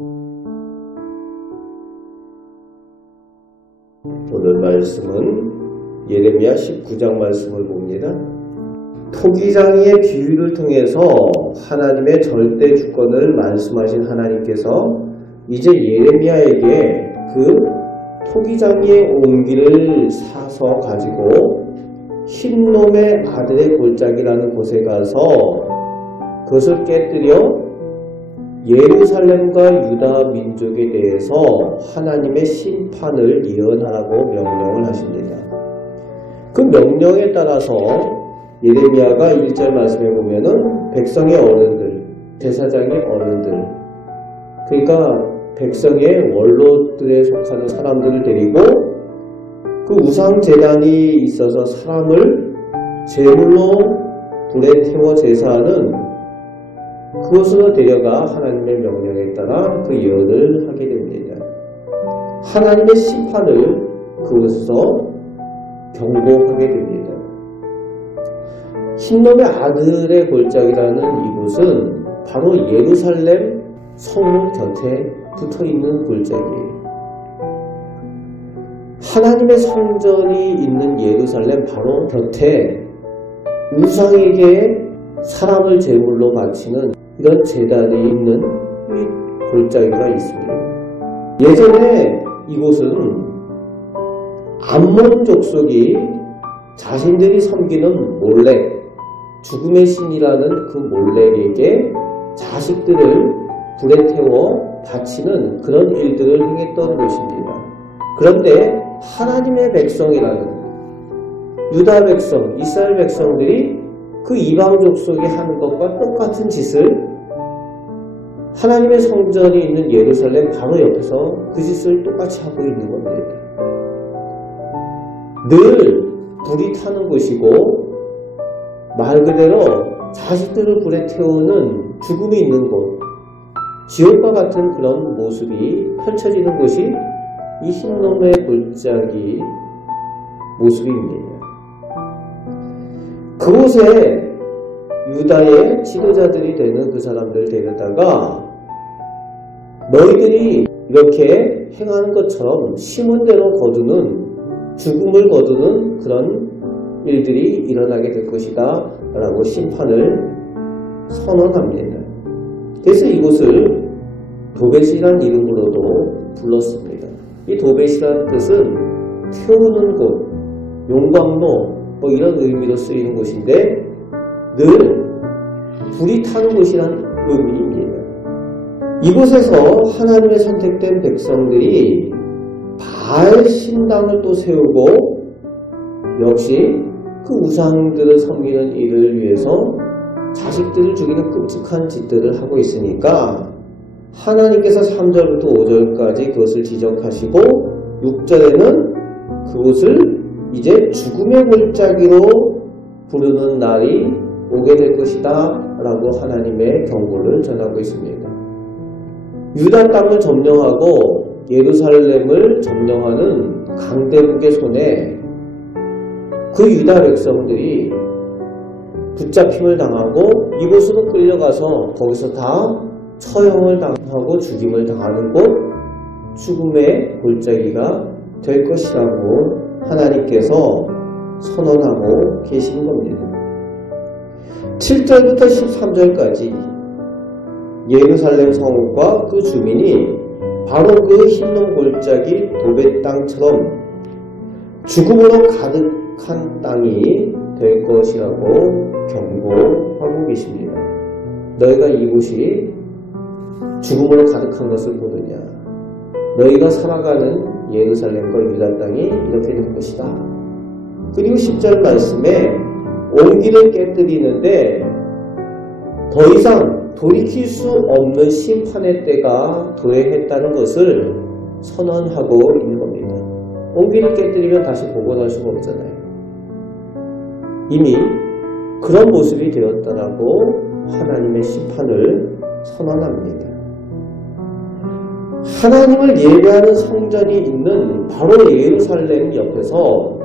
오늘 말씀은 예레미야 19장 말씀을 봅니다. 토기장이의 비유를 통해서 하나님의 절대 주권을 말씀하신 하나님께서 이제 예레미야에게 그 토기장이의 옹기를 사서 가지고 흰놈의 아들의 골짜기라는 곳에 가서 그것을 깨뜨려 예루살렘과 유다 민족에 대해서 하나님의 심판을 예언하라고 명령을 하십니다. 그 명령에 따라서 예레미야가 1절 말씀에 보면은 백성의 어른들, 제사장의 어른들, 그러니까 백성의 원로들에 속하는 사람들을 데리고 그 우상제단이 있어서 사람을 제물로 불에 태워 제사하는 그것으로 데려가 하나님의 명령에 따라 그 예언을 하게 됩니다. 하나님의 심판을 그것에서 경고하게 됩니다. 흰놈의 아들의 골짜기라는 이곳은 바로 예루살렘 성문 곁에 붙어있는 골짜기예요. 하나님의 성전이 있는 예루살렘 바로 곁에 우상에게 사람을 제물로 바치는 이런 제단이 있는 이 골짜기가 있습니다. 예전에 이곳은 암몬 족속이 자신들이 섬기는 몰렉, 죽음의 신이라는 그 몰렉에게 자식들을 불에 태워 바치는 그런 일들을 행했던 곳입니다. 그런데 하나님의 백성이라는 유다 백성, 이스라엘 백성들이 그 이방 족속이 하는 것과 똑같은 짓을 하나님의 성전이 있는 예루살렘 바로 옆에서 그 짓을 똑같이 하고 있는 겁니다. 늘 불이 타는 곳이고 말 그대로 자식들을 불에 태우는 죽음이 있는 곳, 지옥과 같은 그런 모습이 펼쳐지는 곳이 이 흰놈의 골짜기 모습입니다. 그곳에 유다의 지도자들이 되는 그 사람들을 데려다가 너희들이 이렇게 행하는 것처럼 심은 대로 거두는, 죽음을 거두는 그런 일들이 일어나게 될 것이다 라고 심판을 선언합니다. 그래서 이곳을 도벳이라는 이름으로도 불렀습니다. 이 도벳이라는 뜻은 태우는 곳, 용광로 뭐 이런 의미로 쓰이는 곳인데 늘 불이 타는 곳이라는 의미입니다. 이곳에서 하나님의 선택된 백성들이 바알 신당을 또 세우고 역시 그 우상들을 섬기는 일을 위해서 자식들을 죽이는 끔찍한 짓들을 하고 있으니까 하나님께서 3절부터 5절까지 그것을 지적하시고 6절에는 그곳을 이제 죽음의 골짜기로 부르는 날이 오게 될 것이다 라고 하나님의 경고를 전하고 있습니다. 유다 땅을 점령하고 예루살렘을 점령하는 강대국의 손에 그 유다 백성들이 붙잡힘을 당하고 이곳으로 끌려가서 거기서 다 처형을 당하고 죽임을 당하는 곳, 죽음의 골짜기가 될 것이라고 하나님께서 선언하고 계신 겁니다. 7절부터 13절까지 예루살렘 성읍과 그 주민이 바로 그 흰놈 골짜기 도벳 땅처럼 죽음으로 가득한 땅이 될 것이라고 경고하고 계십니다. 너희가 이곳이 죽음으로 가득한 것을 보느냐? 너희가 살아가는 예루살렘과 유다 땅이 이렇게 될 것이다. 그리고 10절 말씀에 옹기를 깨뜨리는데 더 이상 돌이킬 수 없는 심판의 때가 도래했다는 것을 선언하고 있는 겁니다. 옹기를 깨뜨리면 다시 복원할 수가 없잖아요. 이미 그런 모습이 되었다라고 하나님의 심판을 선언합니다. 하나님을 예배하는 성전이 있는 바로 예루살렘 옆에서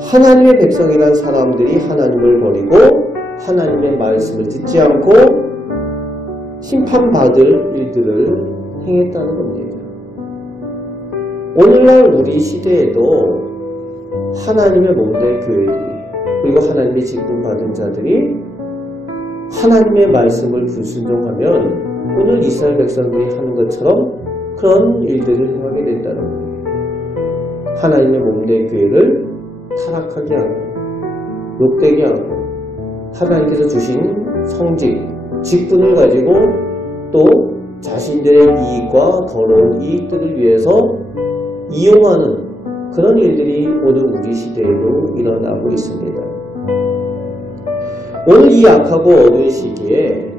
하나님의 백성이라는 사람들이 하나님을 버리고 하나님의 말씀을 듣지 않고 심판받을 일들을 행했다는 겁니다. 오늘날 우리 시대에도 하나님의 몸된 교회들이 그리고 하나님의 직분 받은 자들이 하나님의 말씀을 불순종하면 오늘 이스라엘 백성들이 하는 것처럼 그런 일들을 행하게 된다는 거예요. 하나님의 몸된 교회를 타락하게 하고 욕되게 하고 하나님께서 주신 성직, 직분을 가지고 또 자신들의 이익과 더러운 이익들을 위해서 이용하는 그런 일들이 오늘 우리 시대에도 일어나고 있습니다. 오늘 이 악하고 어두운 시기에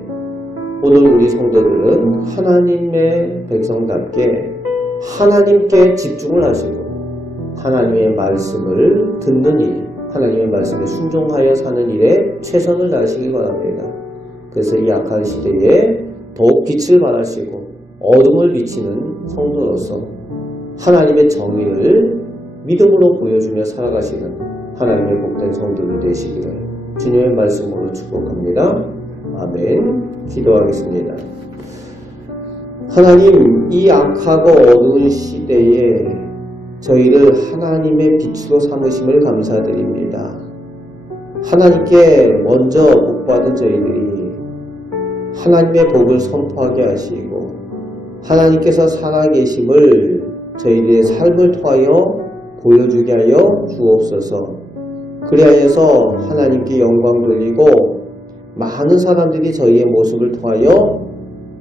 오늘 우리 성도들은 하나님의 백성답게 하나님께 집중을 하시고 하나님의 말씀을 듣는 일, 하나님의 말씀에 순종하여 사는 일에 최선을 다하시기 바랍니다. 그래서 이 악한 시대에 더욱 빛을 발하시고 어둠을 비치는 성도로서 하나님의 정의를 믿음으로 보여주며 살아가시는 하나님의 복된 성도들 되시기를 주님의 말씀으로 축복합니다. 아멘. 기도하겠습니다. 하나님, 이 악하고 어두운 시대에 저희를 하나님의 빛으로 삼으심을 감사드립니다. 하나님께 먼저 복받은 저희들이 하나님의 복을 선포하게 하시고 하나님께서 살아계심을 저희들의 삶을 통하여 보여주게 하여 주옵소서. 그리하여서 하나님께 영광 돌리고 많은 사람들이 저희의 모습을 통하여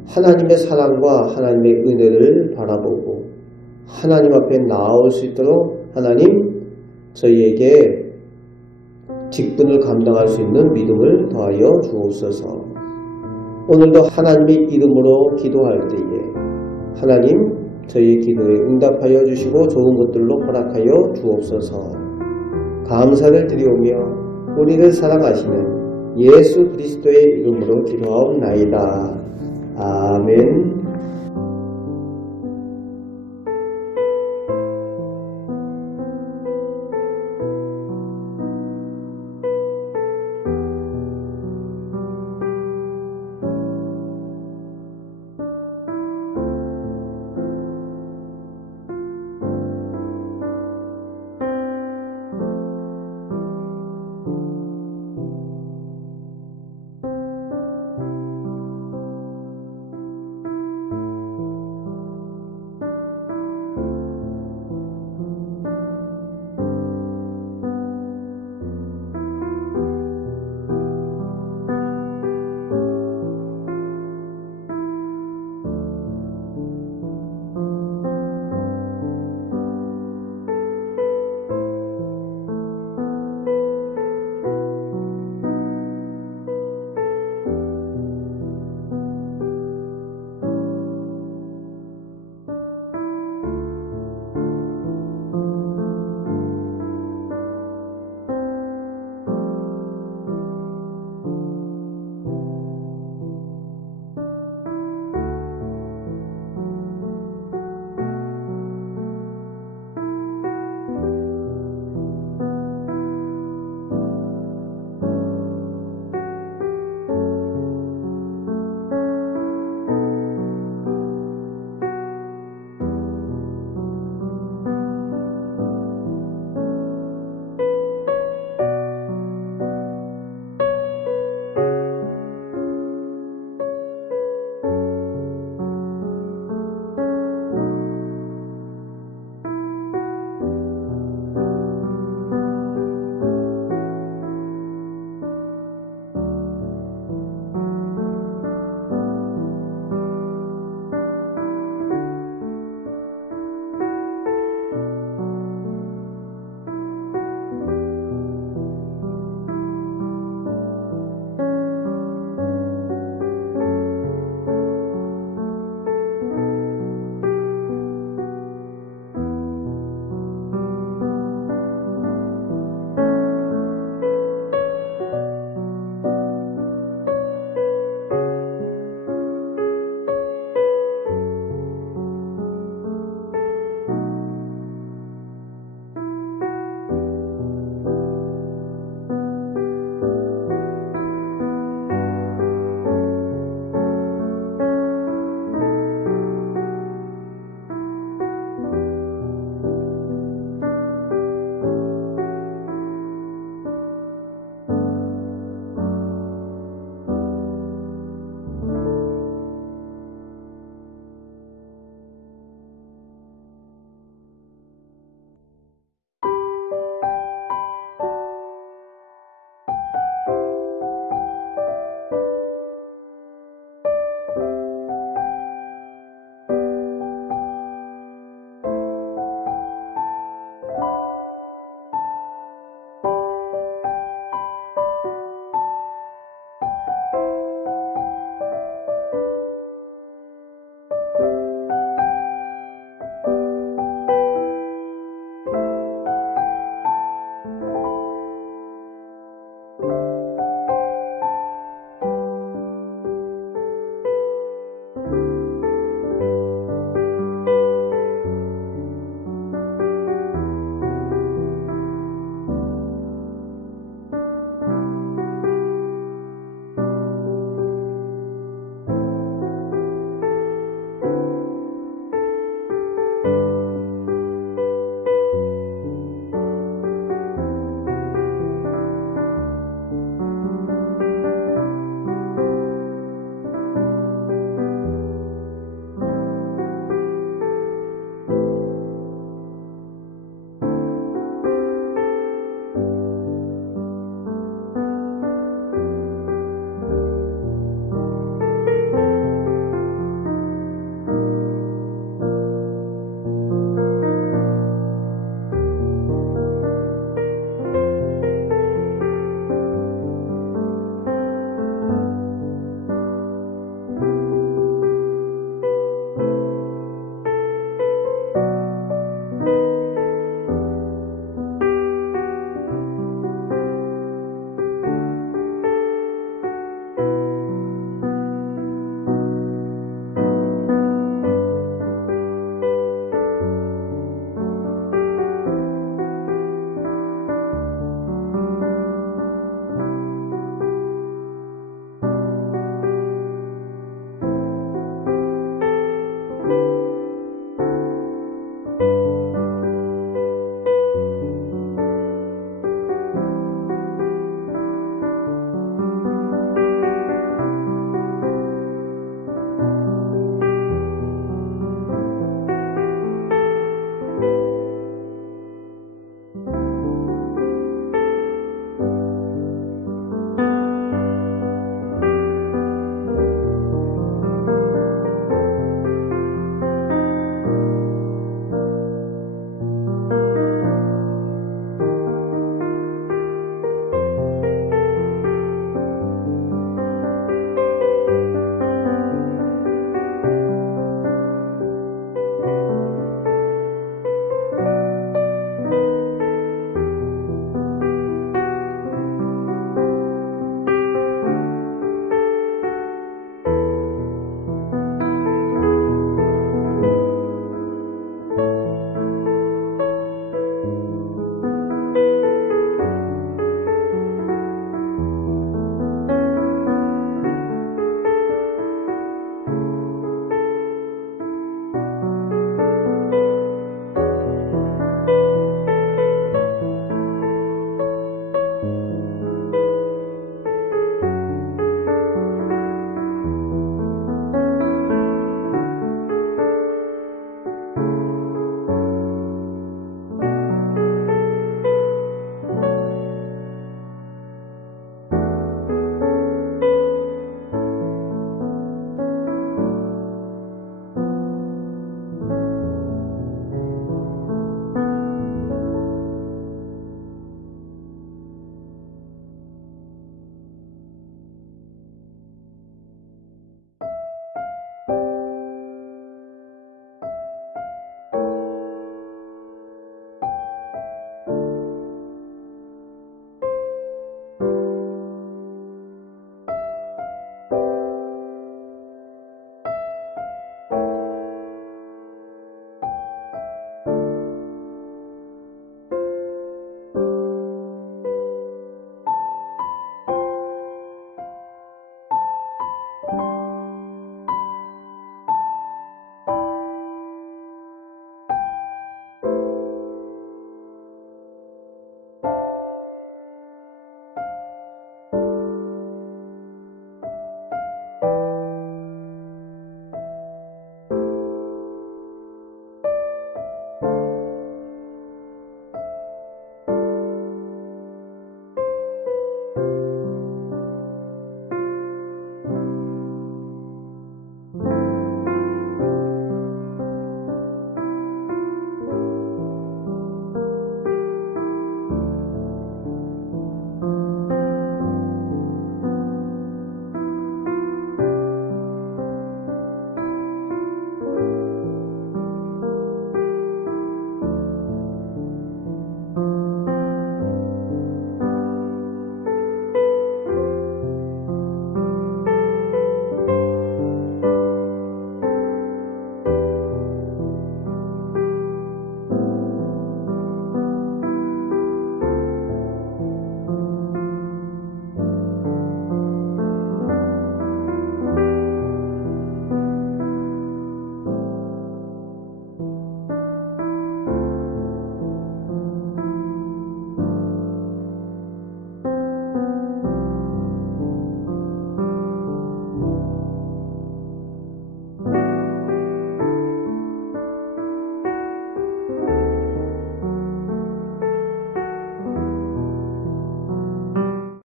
하나님의 사랑과 하나님의 은혜를 바라보고 하나님 앞에 나아올 수 있도록 하나님 저희에게 직분을 감당할 수 있는 믿음을 더하여 주옵소서. 오늘도 하나님의 이름으로 기도할 때에 하나님 저희의 기도에 응답하여 주시고 좋은 것들로 허락하여 주옵소서. 감사를 드리오며 우리를 사랑하시는 예수 그리스도의 이름으로 기도하옵나이다. 아멘.